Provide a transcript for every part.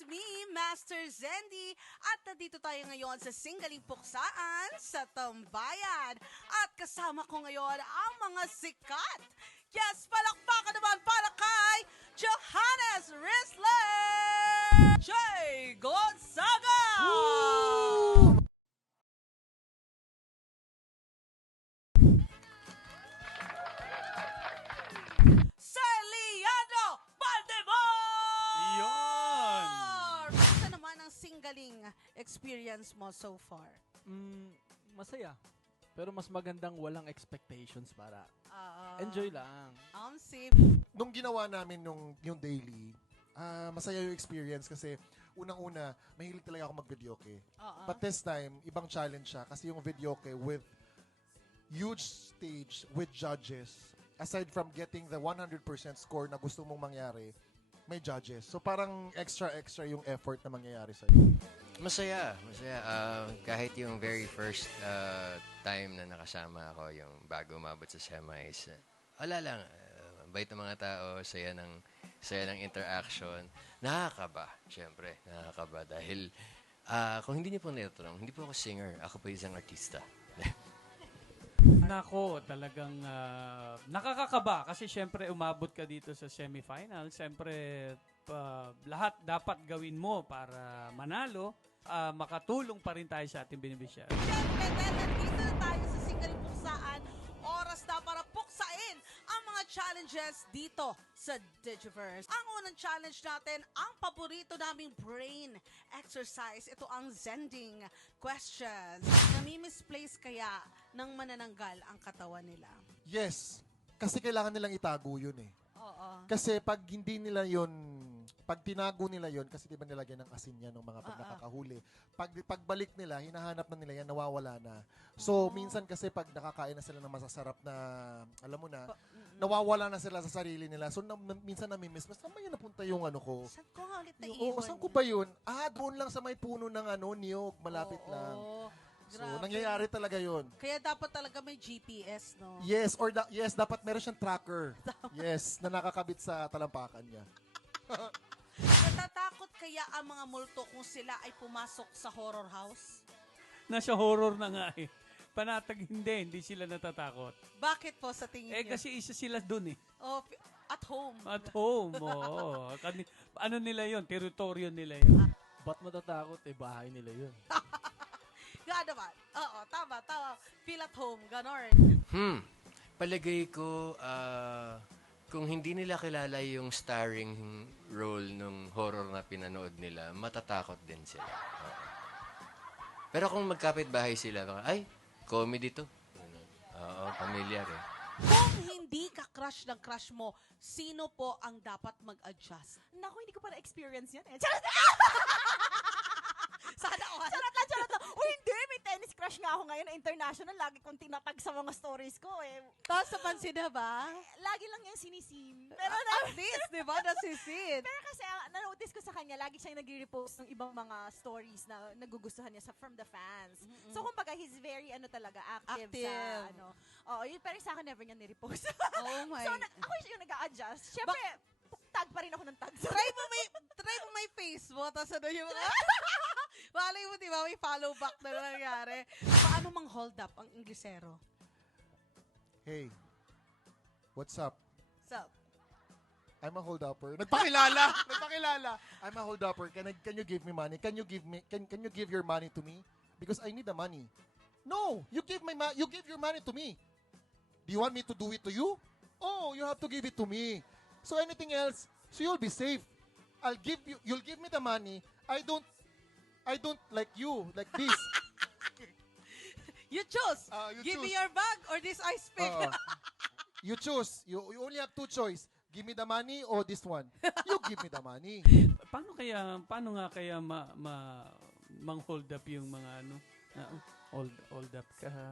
It's me, Master Zendy, at nandito tayo ngayon sa Singgaling Puksaan sa Tambayan. At kasama ko ngayon ang mga sikat. Yes, palakpakan naman para kay Johannes Risler! Jay Gonzaga! Woo! Sir Leandro Valdemar! Yon! Basta naman ang singgaling experience mo so far? Masaya. Pero mas magandang walang expectations para enjoy lang. Safe. Nung ginawa namin yung daily, masaya yung experience kasi unang-una, mahilig talaga ako mag-videoke. But this time, ibang challenge siya kasi yung videoke with huge stage with judges. Aside from getting the 100% score na gusto mong mangyari, may judges. So parang extra yung effort na mangyayari sa'yo. Masaya. Kahit yung very first time na nakasama ako, yung bago umabot sa semis, wala lang. Bait ng mga tao, saya ng interaction. Nakakaba, syempre. Nakakaba dahil kung hindi niyo po natatanong, hindi po ako singer. Ako po isang artista. Nako, talagang nakakakaba kasi syempre umabot ka dito sa semifinal. Syempre, lahat dapat gawin mo para manalo. Makatulong pa rin tayo sa ating binibisyar. Siyempre, dahil nandito na tayo sa Singgaling Puksaan, oras na para puksain ang mga challenges dito sa Digiverse. Ang unang challenge natin, ang paborito naming brain exercise. Ito ang Zending questions. Nami-misplace kaya ng manananggal ang katawan nila? Yes, kasi kailangan nilang itago yun eh. Oo. Kasi pag hindi nila yun, pag tinago nila yun, kasi di ba nilagyan ng asin yan ng mga pag nakakahuli, pagbalik nila, hinahanap na nila yan, nawawala na. So, minsan kasi pag nakakain na sila ng masasarap na, alam mo na, nawawala na sila sa sarili nila. So, minsan namimiss, mas naman yun napunta yung ano ko. Saan ko nga ulit naiwan? Oo, saan ko ba yun? Doon lang sa may puno ng niyog, malapit lang. So, Grabe. nangyayari talaga yun. Kaya dapat talaga may GPS, no? Yes, dapat meron siyang tracker. Yes, na nakakabit sa talampakan niya. Natatakot kaya ang mga multo kung sila ay pumasok sa horror house? Nasa horror na nga eh. Panatag hindi sila natatakot. Bakit po sa tingin niyo? Kasi isa sila dun eh. Oh, at home. At home, oo. Ano nila yun? Teritoryo nila yun. Ba't matatakot? Bahay nila yun. Nga naman. Oo, tama. Feel at home, ganon. Palagay ko, kung hindi nila kilala yung starring role nung horror na pinanood nila, matatakot din sila. Pero kung magkapit-bahay sila, ay, comedy to. Oo, familiar eh. Kung hindi ka crush ng crush mo, sino po ang dapat mag-adjust? Naku, hindi ko pa na-experience yan eh. Charot! Sana all. Charot lang. Uy, hindi. May tennis crush nga ako ngayon na international. Lagi kong tinatag sa mga stories ko eh. Tapos napansin na ba? Lagi lang yung sinisim. Pero at least, di ba, nasisid? Pero kasi na-notice ko sa kanya, lagi siyang nag-repost ng ibang mga stories na nagugustuhan niya from the fans. So, kumbaga, he's very, talaga, active. Sa, yun, pero sa akin, never niya nirepost. Oh my. So, ako yung nag-a-adjust. Siyempre, tag pa rin ako ng tag. Try mo may Facebook, tapos ano yung malay mo, di ba, may follow back na nangyari. Paano mang hold up ang Inglesero? Hey, what's up? What's up? I'm a hold-upper. Nagpakilala. I'm a hold-upper. Can you give me money? Can you give your money to me? Because I need the money. No, you give your money to me. Do you want me to do it to you? Oh, you have to give it to me. So anything else, so you'll be safe. You'll give me the money. I don't like you, like this. You choose. You Give me choose. your bag or this ice pick. You choose. You only have two choice. Give me the money or this one. You give me the money. Paano nga kaya mang-hold up yung mga hold up ka ha?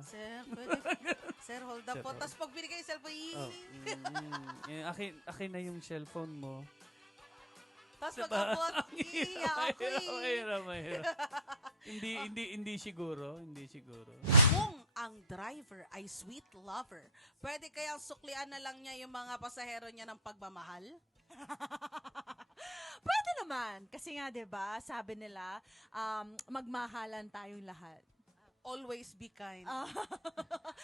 Sir, hold up po. Tapos pag binigay yung cellphone, Akin na yung cellphone mo. tapos pag-abot, Mahirap. Hindi siguro. Kung ang driver ay sweet lover, pwede kayang suklian na lang niya yung mga pasahero niya ng pagmamahal? Pwede naman. yan. Kasi nga, 'di ba, sabi nila, magmahalan tayong lahat. Always be kind.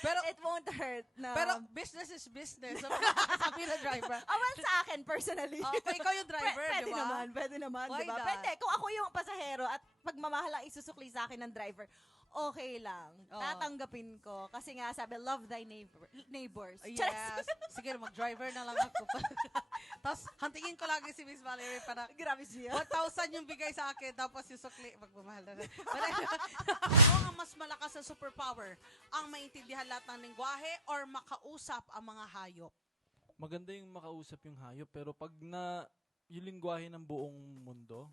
Pero it won't hurt na. Pero business is business. Sabi na driver. Well, sa akin, personally. Ikaw yung driver, Pwede di ba? Pwede naman, Why di ba? not? Pwede. Kung ako yung pasahero at pagmamahal ang isusukli sa akin ng driver, okay lang. Oo. Tatanggapin ko. Kasi nga, sabi, love thy neighbors. Yes. Sige, mag-driver na lang ako. Tapos, hantingin ko lagi si Miss Valerie para Grabe siya. 1,000 yung bigay sa akin, tapos yung sukli, magmamahal na rin. Ano ang mas malakas na superpower? Ang maintindihan lahat ng lingwahe or makausap ang mga hayop? Maganda yung makausap yung hayop, pero pag yung lingwahe ng buong mundo,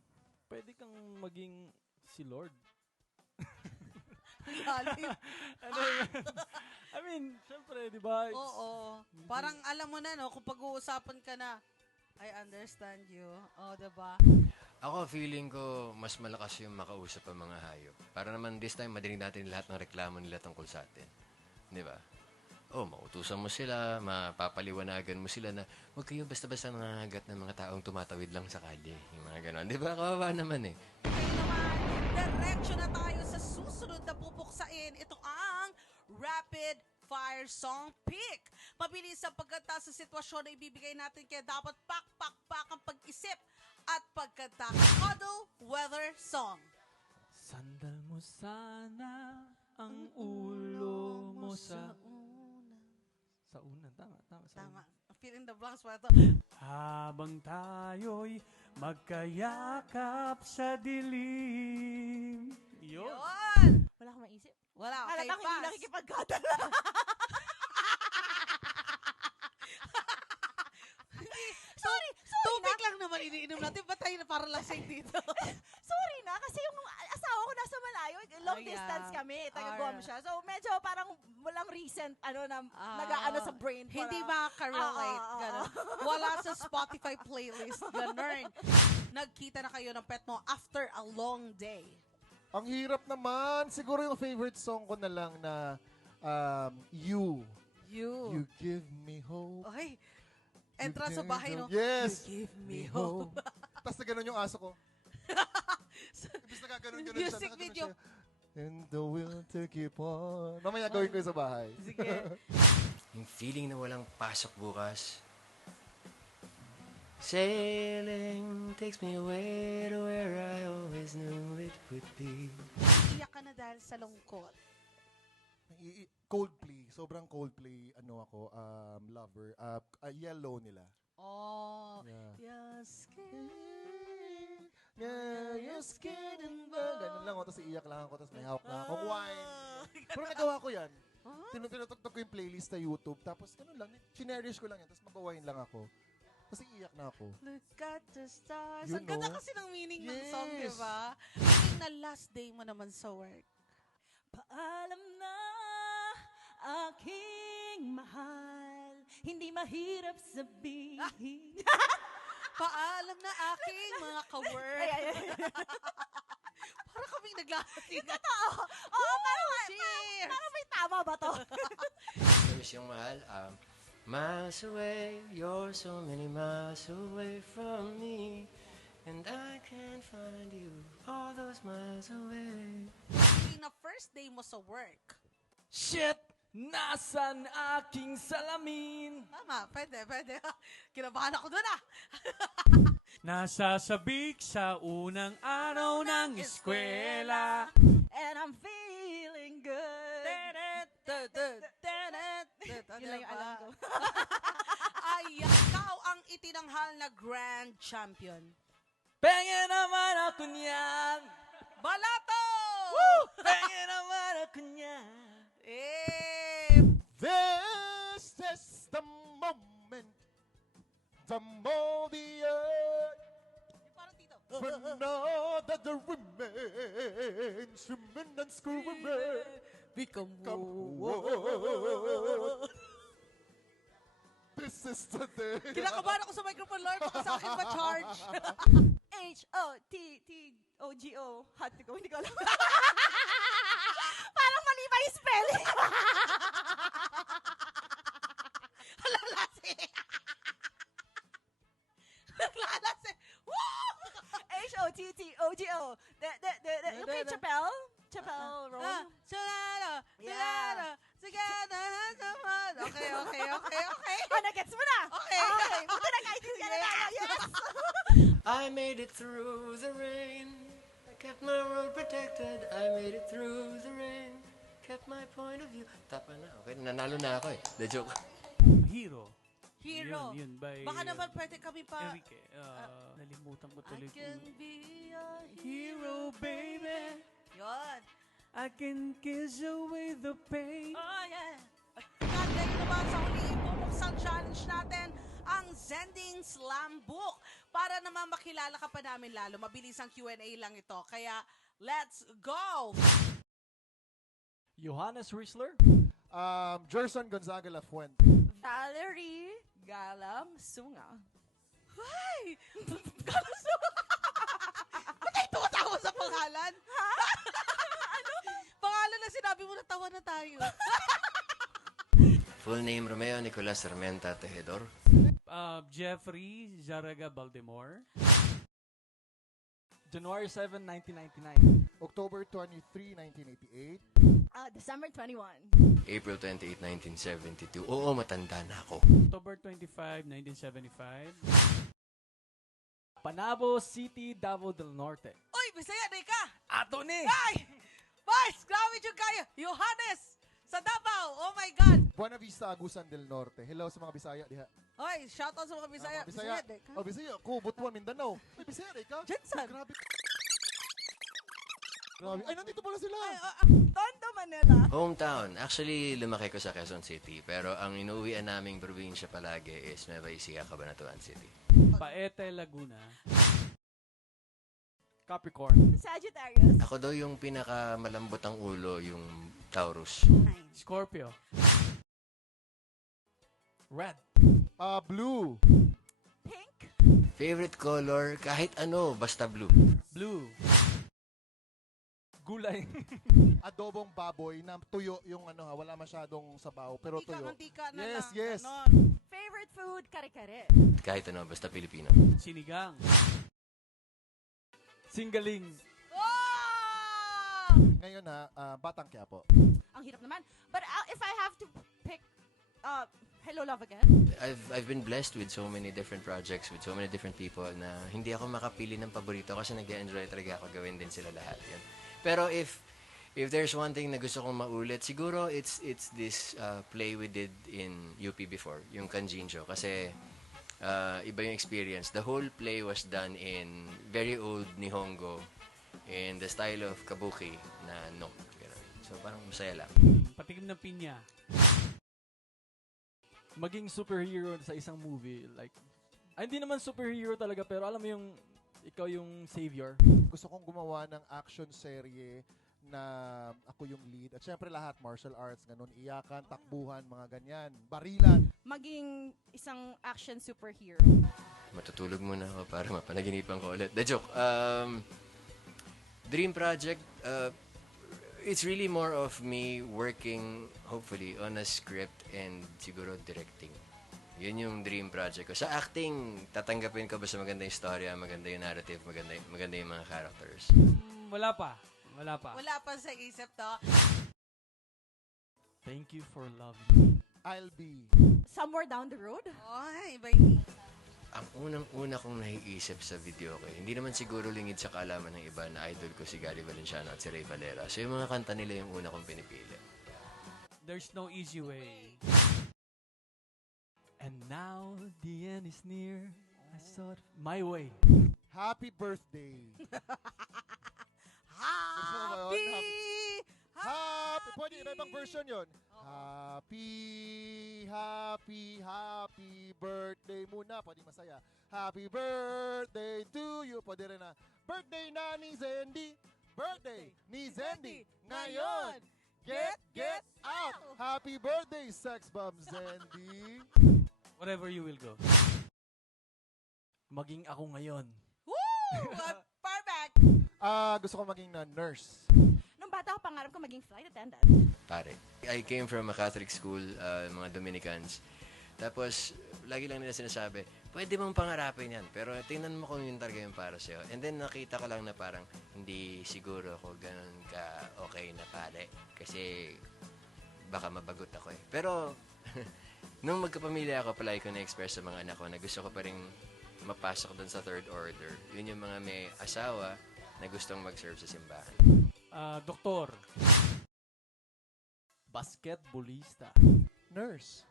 pwede kang maging si Lord. Lalim. I mean, syempre, di ba? Oo. Parang alam mo na, no, kung pag-uusapan ka na, I understand you. Diba? Ako, feeling ko, mas malakas yung makausap ang mga hayop. Para naman this time, madinig natin lahat ng reklamo nila tungkol sa atin. Di ba? Mautusan mo sila, mapapaliwanagan mo sila na huwag kayo basta-basta nangangagat ng mga taong tumatawid lang sa kalye. Yung mga ganon. Di ba? Kawawa naman eh. Okay naman, diretso na tayo sa susunod na pupuksain. Ito ang Rapid Fire Song Pick. Mabilis ang pagkanta sa sitwasyon na ibibigay natin kaya dapat pak ang pag-isip at pagkanta. Huddle Weather Song. Sandal mo sana ang ulo mo sa unan. Tama. Fill in the blanks pa ito. Habang tayo'y magkayakap sa dilim. Yun. Yun! Wala akong maisip. Wala, okay, Halatang hindi pass. nakikipagkadala. Sorry Tubig na. lang naman iniinom natin. Ba't tayo na para lasing dito? Sorry na, kasi yung asawa ko nasa malayo. Long Oh, yeah. distance kami. Taga Alright. Guam siya. So, medyo parang walang recent, nag-aano sa brain ko. Hindi na- makaka-relate. Oo. Ganon. Wala sa Spotify playlist. Ganon. Nagkita na kayo ng pet mo after a long day. Ang hirap naman. Siguro yung favorite song ko na lang na You. You give me hope. Okay. Entrance sa bahay, no? Yes. You give me hope. Tapos na ganun yung aso ko. Ibig na gaganon-ganon siya. Music nakaganon video. siya. And the will to keep on. Mamaya gawin ko yun sa bahay. Sige. Yung feeling na walang pasok bukas. Sailing takes me away to where I always knew it would be. Iyak ka na dahil sa lungkot. Coldplay. Sobrang Coldplay, lover. Yellow nila. Oh. Yeah. Yes. Yeah, your skin and blood. Ganun lang ako, tapos iiyak lang ako, tapos may hawak lang ako. Wine. Pero nagawa ko yan. Tinutugtog ko yung playlist sa YouTube, tapos ganun lang, chinerish ko lang yan, tapos mag-wine lang ako. Tapos iiyak na ako. Look at the stars. You Ang ganda know? kasi ng meaning ng Yes. song, di ba? Meaning na last day mo naman sa work. Paalam na aking mahal, hindi mahirap sabihin. Paalam na aking mga ka-work. Para kaming naglahating. Totoo. Oo, Cheers! parang may tama ba to? There's yung mahal. Miles away, you're so many miles away from me. And I can't find you all those miles away. Yung na first day mo sa work. Shit! Nasaan aking salamin? Tama, pwede. Kinabahan ako doon Nasa sabik sa unang araw ng eskwela. And I'm feeling good. Yun lang yung alam ko. Ay, ikaw ang itinanghal na grand champion. Pengen naman ako niyan! Balato! Pengen naman ako niyan! This is the moment, the more the earth, Parang tito. but now that the remains, remain and screw remain. Become This is the day. Kinakabahan ako sa microphone, Lord. Baka sa akin ma-charge. H-O-T-T-O-G-O. Hot to go. Hindi ko alam. Parang mali pa yung spelling. Lalasi. Woo! G-O. Yung kay Chappelle. Chappelle Roll. Sigado, Yeah. sigado, sigado. Okay. Nagets mo na. Okay. Buti nag-idea na tayo. Yes. I made it through the rain. I kept my road protected. I made it through the rain. Kept my point of view. Tapa na. Okay, nanalo na ako eh. The joke. Hero. Yun by Baka naman pwede kami pa. Enrique. Nalimutan ko I tuloy. can be a Hero, baby. Yun. I can kiss away the pain. Oh, yeah. At ngayon naman sa huling bubuksan challenge natin ang Zending Slam Book. Para naman makilala ka pa namin lalo. Mabilis ang Q&A lang ito. Kaya, let's go! Johannes Riesler. Gerson Gonzaga Lafuente. Valerie Galam Sunga. Ay! Kaluso! Ba't tayo tumatawa sa pangalan? Ha? Ano? Pangalan na sinabi mo, natawa na tayo. Full name Romeo Nicolas Armenta Tejedor. Jeffrey Zaraga Baltimore. January 7, 1999. October 23, 1988. December 21. April 28, 1972. Oo, matanda na ako. October 25, 1975. Panabo City, Davao del Norte. Uy, Bisaya, di ka! Ato ni! Ay! Boys, grabe yung kayo! Johannes! Sa Davao! Oh my God! Buena Vista, Agusan del Norte. Hello sa mga Bisaya diha. Oy, shoutout sa mga Bisaya. Mga Bisaya. di ka? Oh, Bisaya. Ko, Butuan, Mindanao. Ay, Bisaya, di ka? Jensen. Grabe. Grabe. Ay, nandito pala sila. Tondo, Manila. Hometown. Actually, lumaki ko sa Quezon City. Pero ang inuwian naming probinsya palagi is Nueva Ecija, Cabanatuan City. Paete, Laguna. Capricorn. Sagittarius. Ako daw yung pinakamalambot ang ulo, yung Taurus. Scorpio. Red. Blue. Pink. Favorite color, kahit ano, basta blue. Blue. Gulay. Adobong baboy na tuyo yung ano ha, wala masyadong sabaw, pero tuyo. Mantika na Yes, lang. yes. Ganon. Favorite food, kare-kare. Kahit ano, basta Pilipino. Sinigang. Singaling. Oh! Ngayon ha, Batang Quiapo. Ang hirap naman. But if I have to pick, Hello Love Again. I've been blessed with so many different projects, with so many different people na hindi ako makapili ng paborito kasi nag-enjoy talaga ako gawin din sila lahat. Yan. Pero if there's one thing na gusto kong maulit, siguro it's this play we did in UP before, yung Kanjinjo. Kasi iba yung experience. The whole play was done in very old Nihongo in the style of kabuki na no. So parang masaya lang. Patikim ng pinya. Maging superhero sa isang movie. Like, hindi naman superhero talaga, pero alam mo yung, ikaw yung savior. Gusto kong gumawa ng action serye na ako yung lead. At syempre lahat, martial arts, ganun, iyakan, takbuhan, mga ganyan. Barilan. Maging isang action superhero. Matutulog muna ako para mapanaginipan ko ulit. The joke. Dream project, it's really more of me working, hopefully, on a script and siguro directing. Yun yung dream project ko. Sa acting, tatanggapin ko basta maganda yung storya, maganda yung narrative, maganda yung mga characters. Wala pa. Wala pa sa isip to. Thank you for loving me. I'll be. Somewhere down the road. Ay, baby. Ang unang-una kong naiisip sa video ko, hindi naman siguro lingid sa kaalaman ng iba na idol ko si Gary Valenciano at si Ray Valera. So yung mga kanta nila yung una kong pinipili. There's no easy way. And now the end is near. I thought my way. Happy birthday. Happy! Happy. Pwede, iba-ibang version yun. Happy birthday muna. Pwede masaya. Happy birthday to you. Pwede rin na. Birthday na ni Zendy. Birthday ni Zendy. Ngayon. Get out. Happy birthday, sex bomb Zendy. Wherever you will go. Maging ako ngayon. Woo! Perfect! Gusto ko maging na nurse. Nung bata ko, pangarap ko maging flight attendant. Pare. I came from a Catholic school, mga Dominicans. Tapos, lagi lang nila sinasabi, pwede mong pangarapin yan. Pero tingnan mo kung yun talaga yung para sa'yo. And then nakita ko lang na parang hindi siguro ako ganun ka okay na pare. Kasi baka mabagot ako eh. Pero nung magkapamilya ako, palagi ko na-express sa mga anak ko na gusto ko pa rin mapasok doon sa third order. Yun yung mga may asawa na gustong mag-serve sa simbahan. Doktor. Basketballista. Nurse.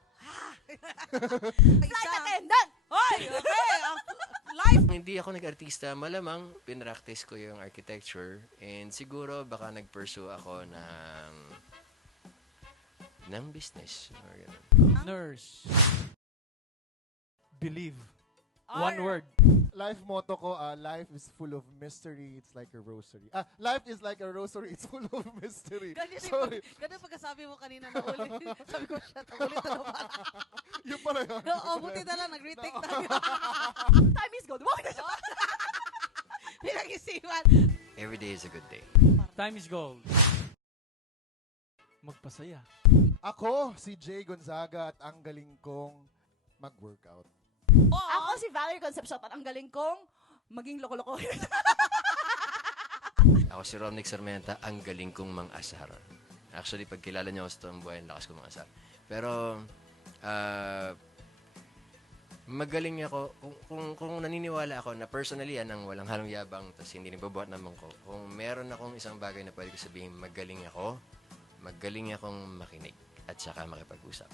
Flight attendant! Hoy, okay. Life. Hindi ako nag-artista, malamang pinractice ko yung architecture and siguro baka nag-pursue ako ng business or ganun. Nurse. Believe. One word. Life motto ko, life is full of mystery. It's like a rosary. Life is like a rosary. It's full of mystery. Sorry. Ganun pagkasabi mo kanina na ulit. Sabi ko, shit, ulit na naman. Yung pala yun. No, buti na lang, nag-retake tayo. Time is gold. Wag na siya. Pinag-isipan. Every day is a good day. Time is gold. Magpasaya. Ako, si Jay Gonzaga at ang galing kong mag-workout. Ako si Valerie Concepcion at ang galing kong maging loko-loko. Ako si Romnick Sarmenta, ang galing kong mang-asar. Actually, pag kilala niyo ako sa toong buhay, ang lakas kong mang-asar. Pero, magaling ako, kung naniniwala ako na personally yan ang walang halong yabang tapos hindi nababuhat naman ko, kung meron akong isang bagay na pwede ko sabihin, magaling akong makinig at saka makipag-usap.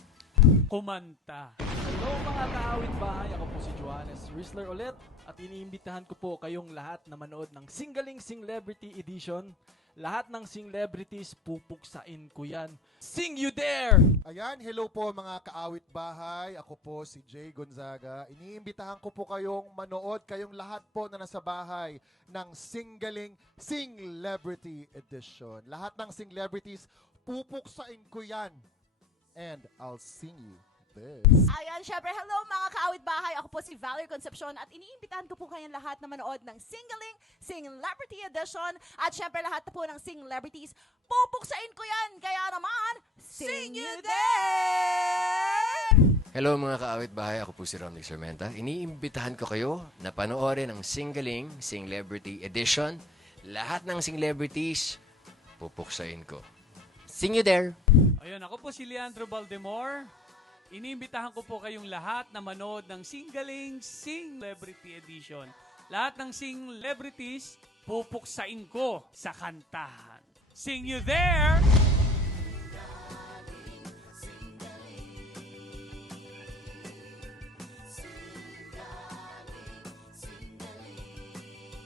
Kumanta. Hello mga kaawit bahay, ako po si Johannes Risler ulit at iniimbitahan ko po kayong lahat na manood ng Singaling Celebrity Edition. Lahat ng celebrities, pupuksain ko yan. Sing You Dare! Ayan, hello po mga kaawit bahay. Ako po si Jay Gonzaga. Iniimbitahan ko po kayong manood, kayong lahat po na nasa bahay ng Singaling Celebrity Edition. Lahat ng celebrities, pupuksain ko yan. And I'll sing you this. Ayan, syempre, hello mga kaawit bahay. Ako po si Valerie Concepcion at iniimbitahan ko po kayong lahat na manood ng Singaling Celebrity Edition. At syempre, lahat po ng celebrities, pupuksain ko yan. Kaya naman, sing you there! Hello mga kaawit bahay, ako po si Romnick Sarmenta. Iniimbitahan ko kayo na panoorin ang Singaling Celebrity Edition. Lahat ng celebrities, pupuksain ko. Sing You There! Ayun, ako po si Leandro Baldemor. Iniimbitahan ko po kayong lahat na manood ng Singaling Celebrity Edition. Lahat ng celebrities, pupuksain ko sa kantahan. Sing You There!